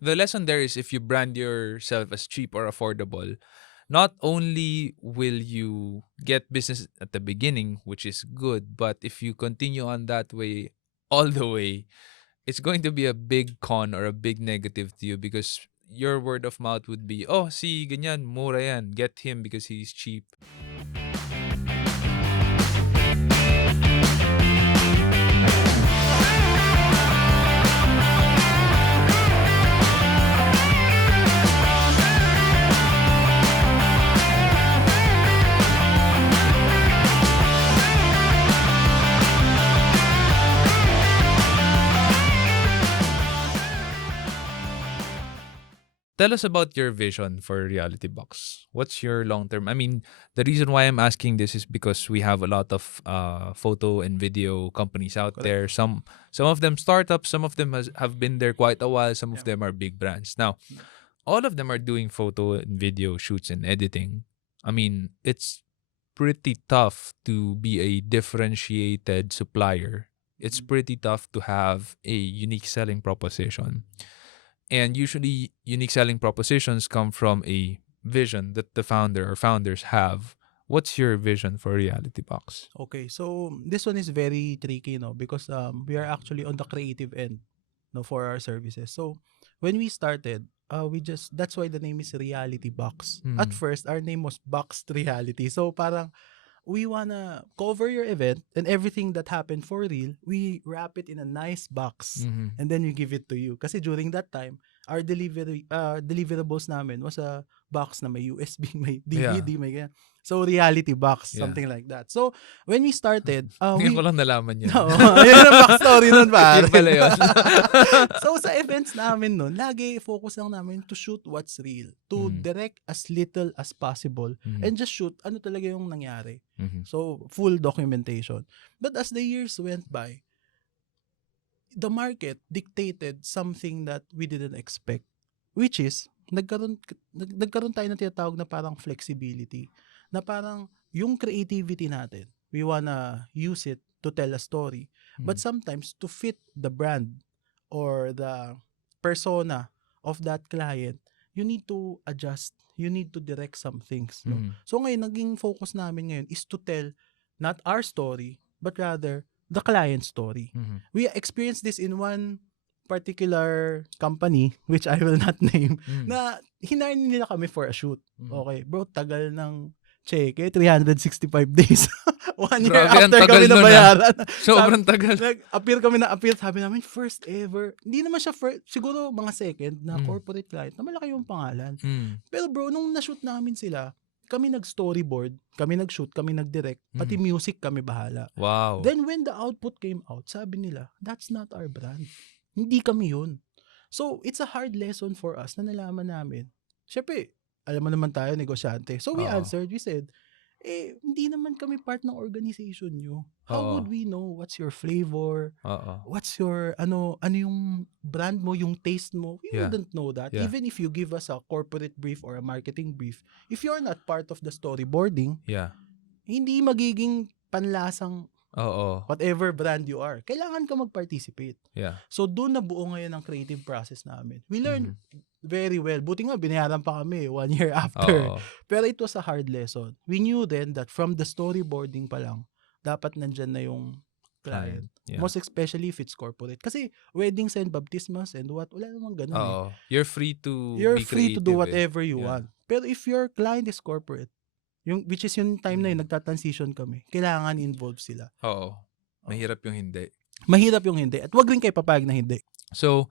The lesson there is if you brand yourself as cheap or affordable, not only will you get business at the beginning, which is good, but if you continue on that way all the way, it's going to be a big con or a big negative to you because your word of mouth would be, oh, si ganyan, mura yan, get him because he's cheap. Tell us about your vision for Reality Box. What's your long term? I mean, the reason why I'm asking this is because we have a lot of photo and video companies out Correct. there. Some of them startups, some of them have been there quite a while. Some of Yeah. them are big brands. Now, all of them are doing photo and video shoots and editing. I mean, it's pretty tough to be a differentiated supplier. It's pretty tough to have a unique selling proposition. And usually, unique selling propositions come from a vision that the founder or founders have. What's your vision for Reality Box? Okay, so this one is very tricky, no, because we are actually on the creative end, no, for our services. So when we started, we just that's why the name is Reality Box. At Mm. first, our name was Boxed Reality. So parang we wanna cover your event and everything that happened for real, we wrap it in a nice box Mm-hmm. and then we give it to you. Kasi during that time, our deliverables namin was a box na may USB, may Yeah. DVD, may ganyan. So reality box, Yeah. something like that. So when we started, Ngayon ko we lang nalaman yan. no, yun ang backstory nun, pare. Yun pala yun. So, sa events namin nun, lagi focus lang namin to shoot what's real. To Mhm. direct as little as possible. Mhm. And just shoot ano talaga yung nangyari. Mhm. So, full documentation. But as the years went by, the market dictated something that we didn't expect. Which is, nagkaroon tayo ng tinatawag na parang flexibility. Na parang yung creativity natin, we wanna use it to tell a story. But sometimes, to fit the brand or the persona of that client, you need to adjust. You need to direct some things. No? Mhm. So ngayon, naging focus namin ngayon is to tell not our story, but rather the client story. Mhm. We experienced this in one particular company, which I will not name, Mhm. na hinire nila kami for a shoot. Mhm. Okay, bro, tagal ng cheque, 365 days. 1 year Grabe, ang after tagal kami nun, nabayaran. Sobrang tagal. Nag-appear kami na appear, sabi namin, first ever. Hindi naman siya first, siguro mga second na Mm. corporate client na malaki yung pangalan. Mm. Pero bro, nung na-shoot namin sila, kami nag-storyboard, kami nag-shoot, kami nag-direct, pati music kami bahala. Wow. Then when the output came out, sabi nila, that's not our brand. Hindi kami yun. So, it's a hard lesson for us na nalaman namin. Siyempre, alam mo naman tayo, negosyante. So, we Oo. answered, we said, hindi naman kami part ng organization nyo. How Oo. would we know what's your flavor? Oo. What's your, ano yung brand mo, yung taste mo? We Yeah. wouldn't know that. Yeah. Even if you give us a corporate brief or a marketing brief, if you're not part of the storyboarding, Yeah. hindi magiging panlasang Oo. whatever brand you are. Kailangan ka mag-participate. Yeah. So, doon nabuo ngayon ang creative process namin. We learned very well. Buti nga, binayaran pa kami 1 year after. Oo. Pero it was a hard lesson. We knew then that from the storyboarding pa lang, dapat nandyan na yung client. Yeah. Most especially if it's corporate. Kasi weddings and baptismas and what, wala namang ganun eh. Oo. You're free to You're be free to creative do whatever you Yeah. want. Pero if your client is corporate, which is yung time na yun, nagta-transition kami, kailangan involved sila. Oo. Mahirap yung hindi. Mahirap yung hindi. At wag rin kayo papayag na hindi. So,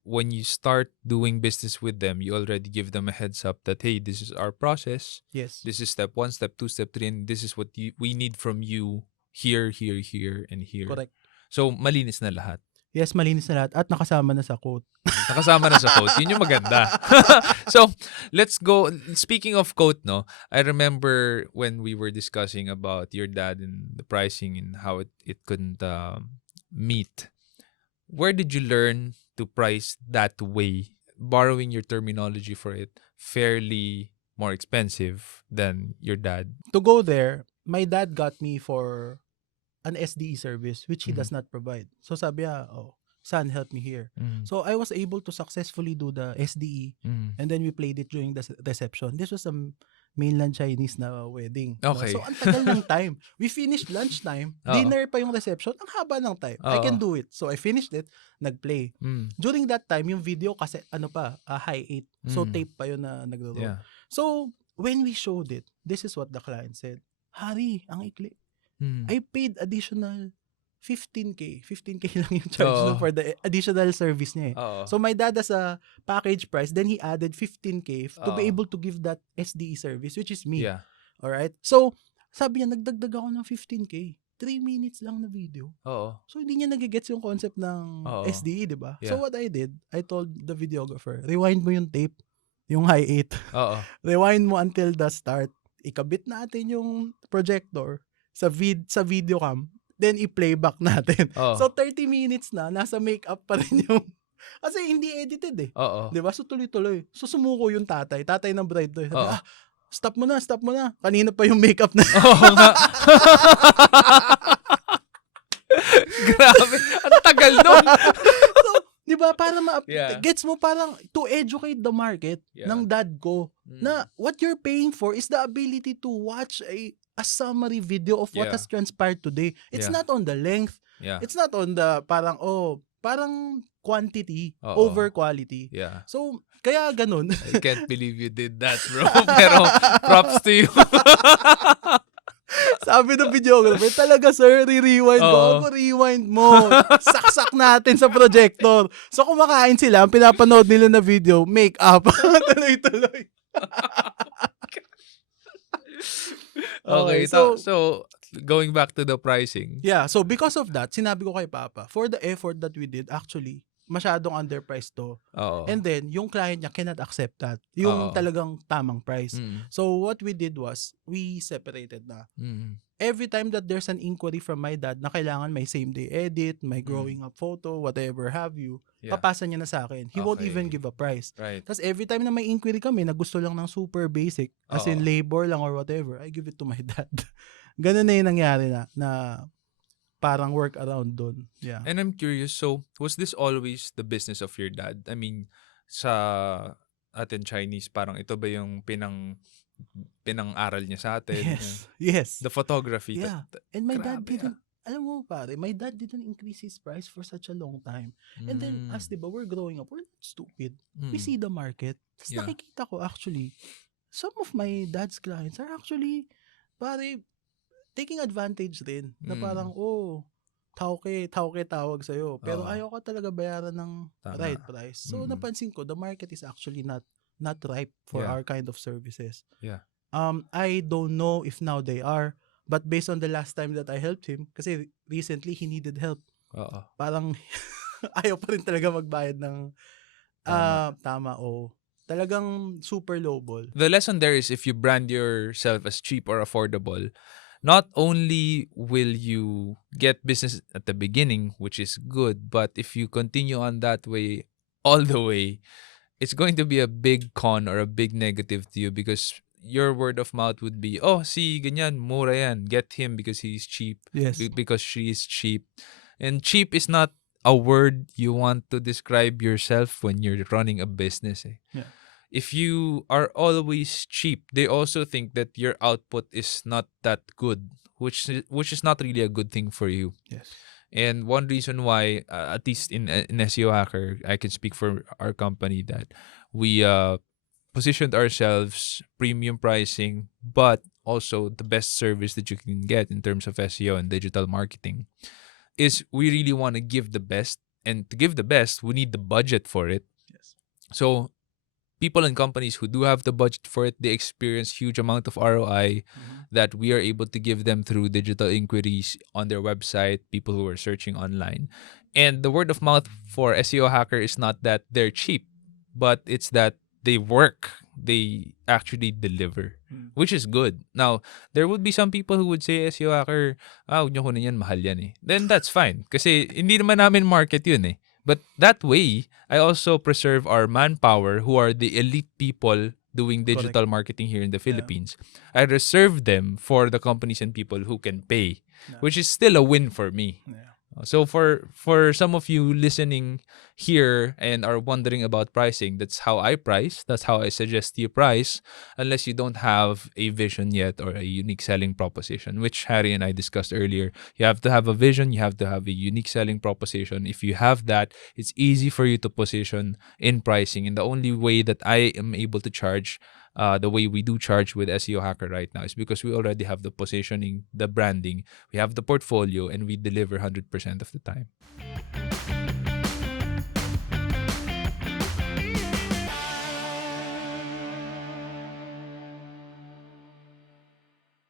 when you start doing business with them, you already give them a heads up that, hey, this is our process. Yes. This is step 1, step 2, step 3, and this is what we need from you here, here, here, and here. Correct. So, malinis na lahat. Yes, malinis na lahat. At nakasama na sa quote. Nakasama na sa quote. Yun yung maganda. So, let's go. Speaking of quote, no, I remember when we were discussing about your dad and the pricing and how it couldn't meet. Where did you learn to price that way? Borrowing your terminology for it, fairly more expensive than your dad. To go there, my dad got me for an SDE service which he does not provide. So sabi niya, son, help me here. So I was able to successfully do the SDE, and then we played it during the reception. This was a mainland Chinese na wedding. No? Okay. So ang tagal ng time. We finished lunchtime, dinner pa yung reception, ang haba ng time. I can do it. So I finished it, nagplay. During that time, yung video kasi high 8. So tape pa yun na nagro-roll. Yeah. So when we showed it, this is what the client said. Hari, ang ikli. I paid additional 15K. 15K lang yung charge for the additional service niya. So my dad has a package price, then he added 15K to be able to give that SDE service, which is me. Yeah. Alright? So, sabi niya, nagdagdag ako ng 15K. 3 minutes lang na video. So, hindi niya nagigets yung concept ng SDE, di ba? Yeah. So, what I did, I told the videographer, rewind mo yung tape, yung high 8. Rewind mo until the start. Ikabit natin yung projector sa video cam, then i-playback natin. So 30 minutes na, nasa makeup pa rin yung kasi hindi edited eh. Diba? So tuloy-tuloy. So sumuko yung tatay ng bride to. Sabi, stop mo na. Kanina pa yung makeup na. Nga. Grabe. Ang tagal nun. So, diba, para gets mo parang to educate the market ng dad ko na what you're paying for is the ability to watch a summary video of what has transpired today. It's not on the length. It's not on the parang quantity over quality. So, kaya ganun. I can't believe you did that, bro. Pero props to you. Sabi ng videographer, talaga sir, re-rewind mo. Ako, rewind mo. Saksak natin sa projector. So, kumakain sila, ang pinapanood nila na video, make up. Tuloy-tuloy. Okay, so going back to the pricing. Yeah, so because of that, sinabi ko kay Papa, for the effort that we did, actually, masyadong underpriced to. And then, yung client niya cannot accept that. Yung talagang tamang price. So, what we did was, we separated na. Every time that there's an inquiry from my dad na kailangan may same-day edit, may growing up photo, whatever have you, papasa niya na sa akin. He won't even give a price. Tapos every time na may inquiry kami na gusto lang ng super basic, as in labor lang or whatever, I give it to my dad. Ganun na yung nangyari na parang work around doon. Yeah. And I'm curious, so was this always the business of your dad? I mean, sa atin Chinese, parang ito ba yung pinang-aral niya sa atin? Yes. The photography. Yeah. And my dad didn't, alam mo pare, my dad didn't increase his price for such a long time. And then, as diba, we're growing up, we're not stupid. We see the market. Tapos nakikita ko actually, some of my dad's clients are actually, pare, taking advantage din. Na parang, tauke tawag sa'yo. Pero ayaw ka talaga bayaran ng right price. So, napansin ko, the market is actually not ripe for our kind of services. I don't know if now they are, but based on the last time that I helped him, kasi recently he needed help. Parang ayaw pa rin talaga magbayad ng tama. Talagang super lowball. The lesson there is if you brand yourself as cheap or affordable, not only will you get business at the beginning, which is good, but if you continue on that way all the way, it's going to be a big con or a big negative to you because your word of mouth would be, si ganyan, mura yan, get him because he's cheap, because she is cheap. And cheap is not a word you want to describe yourself when you're running a business. If you are always cheap, they also think that your output is not that good, which is not really a good thing for you. And one reason why, at least in SEO Hacker, I can speak for our company that we positioned ourselves premium pricing, but also the best service that you can get in terms of SEO and digital marketing, is we really want to give the best. And to give the best, we need the budget for it. So people and companies who do have the budget for it, they experience huge amount of ROI that we are able to give them through digital inquiries on their website, people who are searching online. And the word of mouth for SEO Hacker is not that they're cheap, but it's that they work. They actually deliver, which is good. Now, there would be some people who would say, SEO Hacker, huwag niyo kunin yan, mahal yan eh. Then that's fine. Kasi hindi naman namin market yun eh. But that way, I also preserve our manpower who are the elite people doing digital marketing here in the Philippines. I reserve them for the companies and people who can pay, which is still a win for me. So for some of you listening here and are wondering about pricing, that's how I price. That's how I suggest you price, unless you don't have a vision yet or a unique selling proposition, which Harry and I discussed earlier. You have to have a vision, you have to have a unique selling proposition. If you have that, it's easy for you to position in pricing. And the only way that I am able to charge the way we do charge with SEO Hacker right now is because we already have the positioning, the branding, we have the portfolio, and we deliver 100% of the time.